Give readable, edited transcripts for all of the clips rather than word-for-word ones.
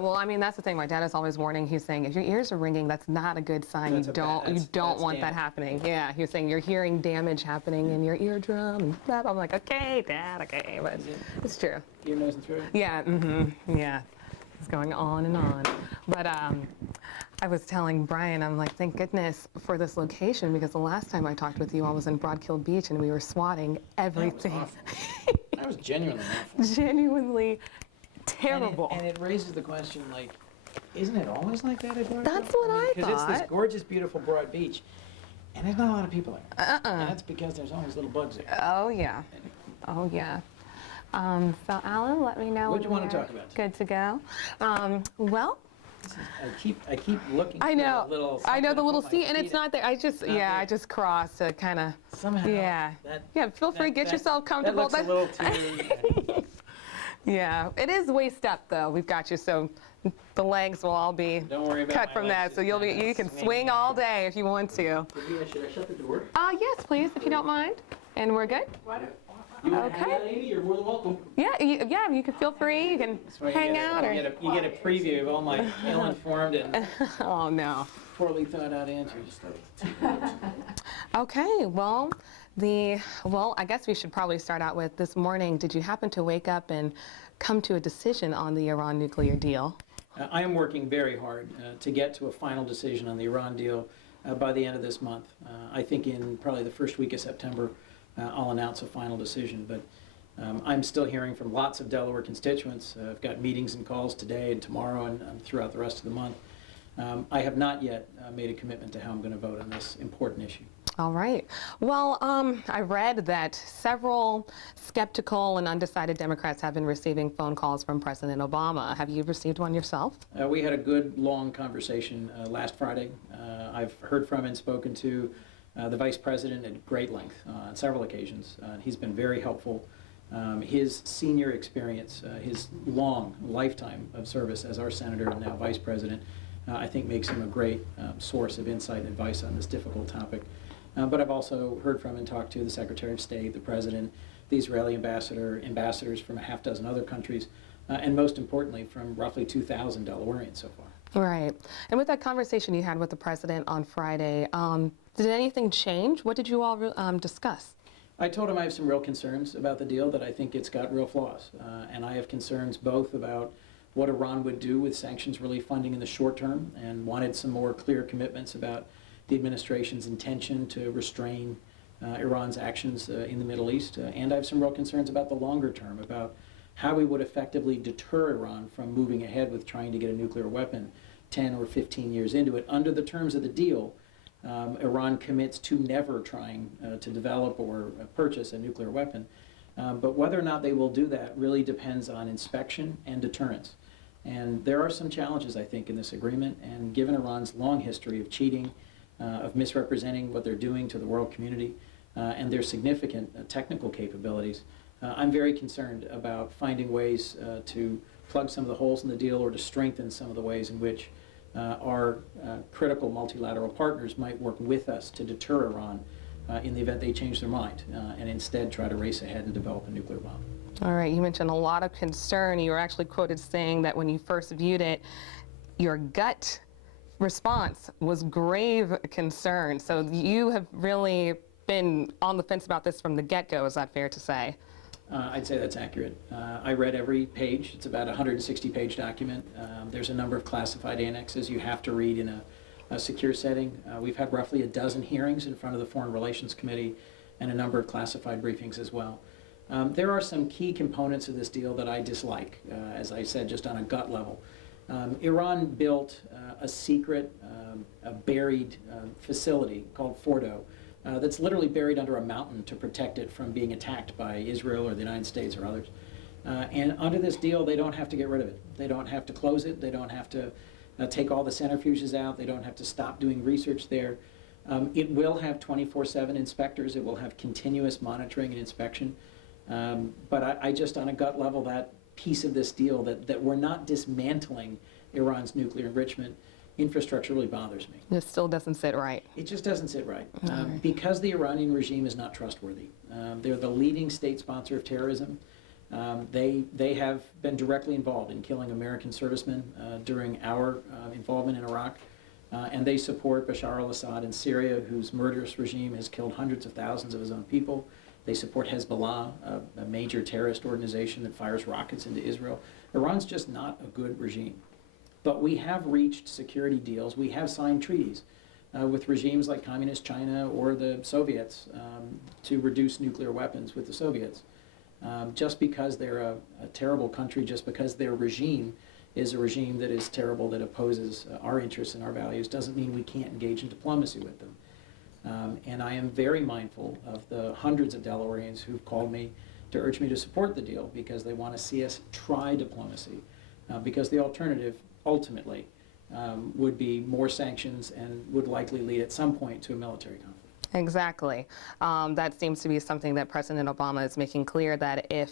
Well, I mean, that's the thing. My dad is always warning. He's saying, if your ears are ringing, that's not a good sign. That's You a bad- don't that's want that damage. happening. Yeah, he was saying you're hearing damage happening in your eardrum and blah. I'm like, okay, Dad, okay, but it's true. Ear, nose, and throat? Yeah, yeah. It's going on and on. But I was telling Brian, I'm like, thank goodness for this location, because the last time I talked with you, I was in Broadkill Beach and we were swatting everything. That was awful. That was genuinely awful. Genuinely terrible. And it raises the question, like, isn't it always like that at Broadkill? That's what I Because it's this thought. gorgeous, beautiful, broad beach, and there's not a lot of people there. And that's because there's always little bugs there. Oh, yeah. Oh, yeah. So, Alan, let me know What do when you want to you're talk about? good to go. Well, I keep looking for I know. a little I know something the to little put my seat, and feet it's not there. I just, not yeah, there. I just crossed to kind of, Somehow. yeah. Yeah, feel free, get yourself comfortable. That looks a little too... Yeah, it is waist up, though. We've got you, so the legs will all be Don't worry about cut my from legs, that, so just you can swing swing around. all day if you want to. Should I shut the door? Yes, please, if you don't mind. And we're good? You want to Okay. hang out, Amy? You're more than welcome. Yeah, you can feel free. You can That's why you hang get out. You get a preview of all my ill-informed and Oh, no. poorly thought-out answers. Okay, well, I guess we should probably start out with this morning. Did you happen to wake up and come to a decision on the Iran nuclear deal? I am working very hard to get to a final decision on the Iran deal by the end of this month. I think in probably the first week of September, I'll announce a final decision. But I'm still hearing from lots of Delaware constituents. I've got meetings and calls today and tomorrow and throughout the rest of the month. I have not yet made a commitment to how I'm going to vote on this important issue. All right. Well, I read that several skeptical and undecided Democrats have been receiving phone calls from President Obama. Have you received one yourself? We had a good, long conversation last Friday. I've heard from and spoken to the Vice President at great length on several occasions. He's been very helpful. His senior experience, his long lifetime of service as our Senator and now Vice President, I think makes him a great source of insight and advice on this difficult topic. But I've also heard from and talked to the Secretary of State, the President, the Israeli ambassadors from a half dozen other countries, and most importantly, from roughly 2,000 Delawareans so far. Right. And with that conversation you had with the President on Friday, did anything change? What did you all discuss? I told him I have some real concerns about the deal, that I think it's got real flaws. And I have concerns both about what Iran would do with sanctions relief funding in the short term, and wanted some more clear commitments about the administration's intention to restrain Iran's actions in the Middle East. And I have some real concerns about the longer term, about how we would effectively deter Iran from moving ahead with trying to get a nuclear weapon 10 or 15 years into it. Under the terms of the deal, Iran commits to never trying to develop or purchase a nuclear weapon. But whether or not they will do that really depends on inspection and deterrence. And there are some challenges, I think, in this agreement. And given Iran's long history of cheating, of misrepresenting what they're doing to the world community, and their significant technical capabilities, I'm very concerned about finding ways to plug some of the holes in the deal or to strengthen some of the ways in which our critical multilateral partners might work with us to deter Iran in the event they change their mind and instead try to race ahead and develop a nuclear bomb. All right, you mentioned a lot of concern. You were actually quoted saying that when you first viewed it, your gut response was grave concern. So you have really been on the fence about this from the get-go, is that fair to say? I'd say that's accurate. I read every page. It's about a 160-page document. There's a number of classified annexes you have to read in a secure setting. We've had roughly a dozen hearings in front of the Foreign Relations Committee and a number of classified briefings as well. There are some key components of this deal that I dislike, as I said, just on a gut level. Iran built a secret, a buried facility called Fordo that's literally buried under a mountain to protect it from being attacked by Israel or the United States or others. And under this deal, they don't have to get rid of it. They don't have to close it. They don't have to take all the centrifuges out. They don't have to stop doing research there. It will have 24/7 inspectors. It will have continuous monitoring and inspection. But I just, on a gut level, that piece of this deal, that we're not dismantling Iran's nuclear enrichment infrastructure, really bothers me. It still doesn't sit right. It just doesn't sit right. Because the Iranian regime is not trustworthy. They're the leading state sponsor of terrorism. They have been directly involved in killing American servicemen during our involvement in Iraq, and they support Bashar al-Assad in Syria, whose murderous regime has killed hundreds of thousands of his own people. They support Hezbollah, a major terrorist organization that fires rockets into Israel. Iran's just not a good regime. But we have reached security deals. We have signed treaties with regimes like Communist China or the Soviets to reduce nuclear weapons with the Soviets. Just because they're a terrible country, just because their regime is a regime that is terrible, that opposes our interests and our values, doesn't mean we can't engage in diplomacy with them. And I am very mindful of the hundreds of Delawareans who've called me to urge me to support the deal because they want to see us try diplomacy, because the alternative, ultimately, would be more sanctions and would likely lead at some point to a military conflict. Exactly. That seems to be something that President Obama is making clear, that if,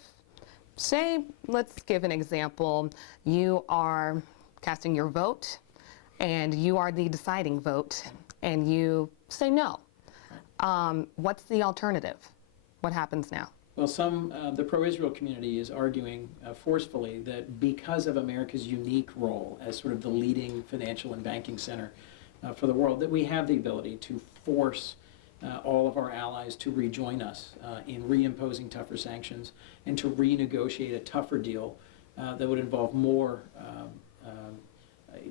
say, let's give an example, you are casting your vote and you are the deciding vote and you say no. What's the alternative? What happens now? Well, the pro-Israel community is arguing forcefully that because of America's unique role as sort of the leading financial and banking center for the world, that we have the ability to force all of our allies to rejoin us in reimposing tougher sanctions and to renegotiate a tougher deal that would involve more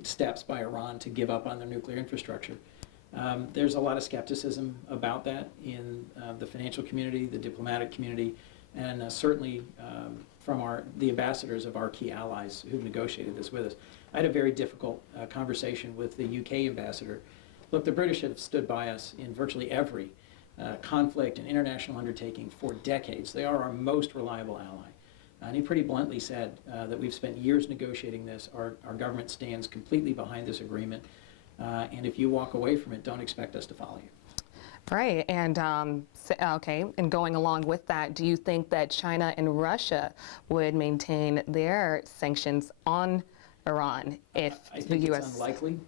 steps by Iran to give up on their nuclear infrastructure. There's a lot of skepticism about that in the financial community, the diplomatic community, and certainly from the ambassadors of our key allies who've negotiated this with us. I had a very difficult conversation with the UK ambassador. Look, the British have stood by us in virtually every conflict and international undertaking for decades. They are our most reliable ally. And he pretty bluntly said that we've spent years negotiating this. Our government stands completely behind this agreement. And if you walk away from it, don't expect us to follow you. Right, and okay, and going along with that, do you think that China and Russia would maintain their sanctions on Iran if I the think U.S. it's unlikely,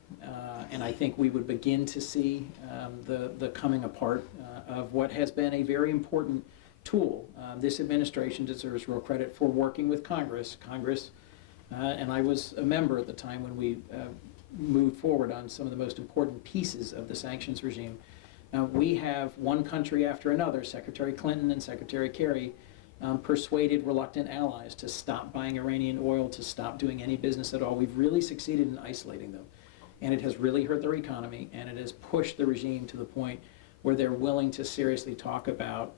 and I think we would begin to see the coming apart of what has been a very important tool. This administration deserves real credit for working with Congress. And I was a member at the time when we moved forward on some of the most important pieces of the sanctions regime. We have one country after another, Secretary Clinton and Secretary Kerry, persuaded reluctant allies to stop buying Iranian oil, to stop doing any business at all. We've really succeeded in isolating them. And it has really hurt their economy, and it has pushed the regime to the point where they're willing to seriously talk about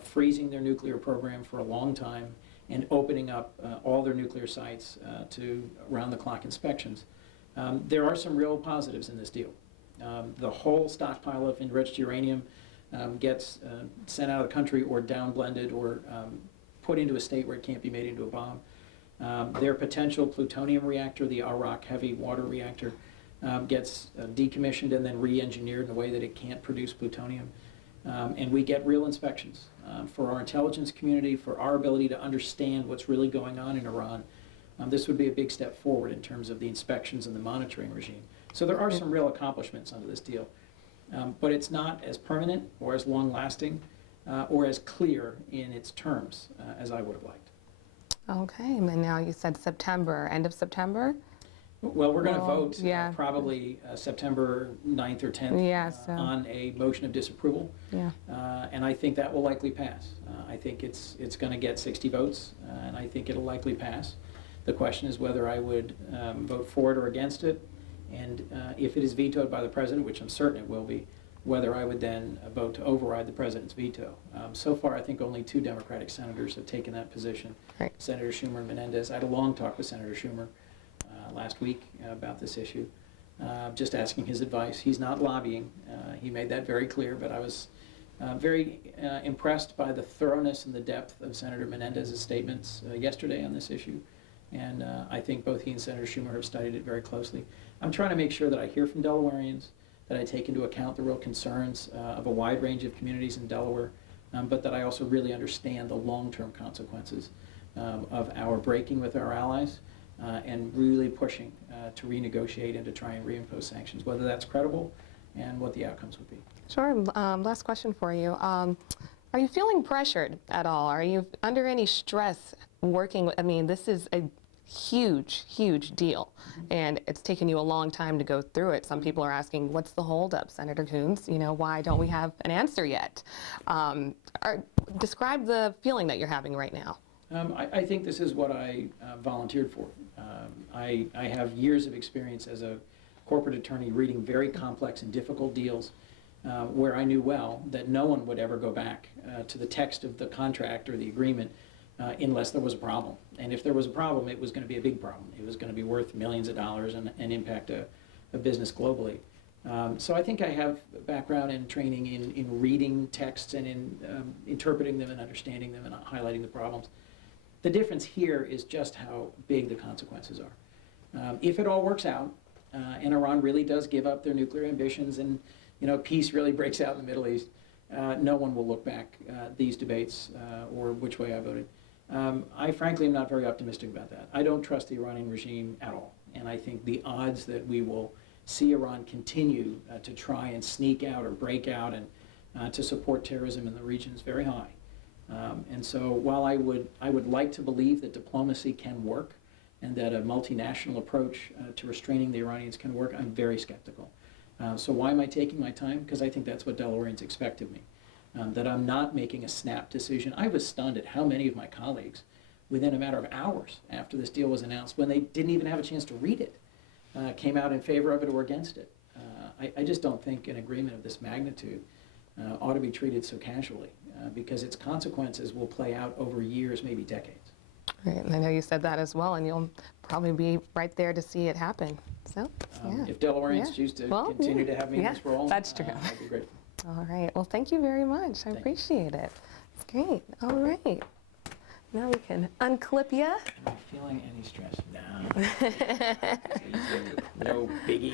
freezing their nuclear program for a long time and opening up all their nuclear sites to round-the-clock inspections. There are some real positives in this deal. The whole stockpile of enriched uranium gets sent out of the country or down-blended or put into a state where it can't be made into a bomb. Their potential plutonium reactor, the Arak heavy water reactor, gets decommissioned and then re-engineered in a way that it can't produce plutonium. And we get real inspections for our intelligence community, for our ability to understand what's really going on in Iran. This would be a big step forward in terms of the inspections and the monitoring regime. So there are some real accomplishments under this deal. But it's not as permanent or as long-lasting or as clear in its terms as I would have liked. Okay, and now you said September, end of September? Well, we're going to vote yeah. probably September 9th or 10th Yeah, so. on a motion of disapproval. Yeah. And I think that will likely pass. I think it's going to get 60 votes, and I think it'll likely pass. The question is whether I would vote for it or against it, and if it is vetoed by the president, which I'm certain it will be, whether I would then vote to override the president's veto. So far, I think only 2 Democratic senators have taken that position, Right. Senator Schumer and Menendez. I had a long talk with Senator Schumer last week about this issue, just asking his advice. He's not lobbying. He made that very clear, but I was very impressed by the thoroughness and the depth of Senator Menendez's statements yesterday on this issue. And I think both he and Senator Schumer have studied it very closely. I'm trying to make sure that I hear from Delawareans, that I take into account the real concerns of a wide range of communities in Delaware, but that I also really understand the long-term consequences of our breaking with our allies and really pushing to renegotiate and to try and reimpose sanctions, whether that's credible and what the outcomes would be. Sure. Last question for you. Are you feeling pressured at all? Are you under any stress working, I mean, this is a huge, huge deal, and it's taken you a long time to go through it. Some people are asking, what's the holdup, Senator Coons? You know, why don't we have an answer yet? Describe the feeling that you're having right now. I think this is what I volunteered for. I have years of experience as a corporate attorney reading very complex and difficult deals where I knew well that no one would ever go back to the text of the contract or the agreement unless there was a problem. And if there was a problem, it was going to be a big problem. It was going to be worth millions of dollars and impact a business globally. So I think I have background and training in reading texts and in interpreting them and understanding them and highlighting the problems. The difference here is just how big the consequences are. If it all works out, and Iran really does give up their nuclear ambitions, and peace really breaks out in the Middle East, no one will look back at these debates or which way I voted. I frankly am not very optimistic about that. I don't trust the Iranian regime at all, and I think the odds that we will see Iran continue to try and sneak out or break out and to support terrorism in the region is very high. And so while I would like to believe that diplomacy can work and that a multinational approach to restraining the Iranians can work, I'm very skeptical. So why am I taking my time? Because I think that's what Delawareans expect of me, that I'm not making a snap decision. I was stunned at how many of my colleagues, within a matter of hours after this deal was announced, when they didn't even have a chance to read it, came out in favor of it or against it. I just don't think an agreement of this magnitude ought to be treated so casually, because its consequences will play out over years, maybe decades. Right, and I know you said that as well, and you'll probably be right there to see it happen. So, yeah. If Delawareans choose to continue to have me in this role, that's true. I'd be grateful. All right. Well, thank you very much. I appreciate it. It's great. All right. Now we can unclip you. Am I feeling any stress? No. No biggie.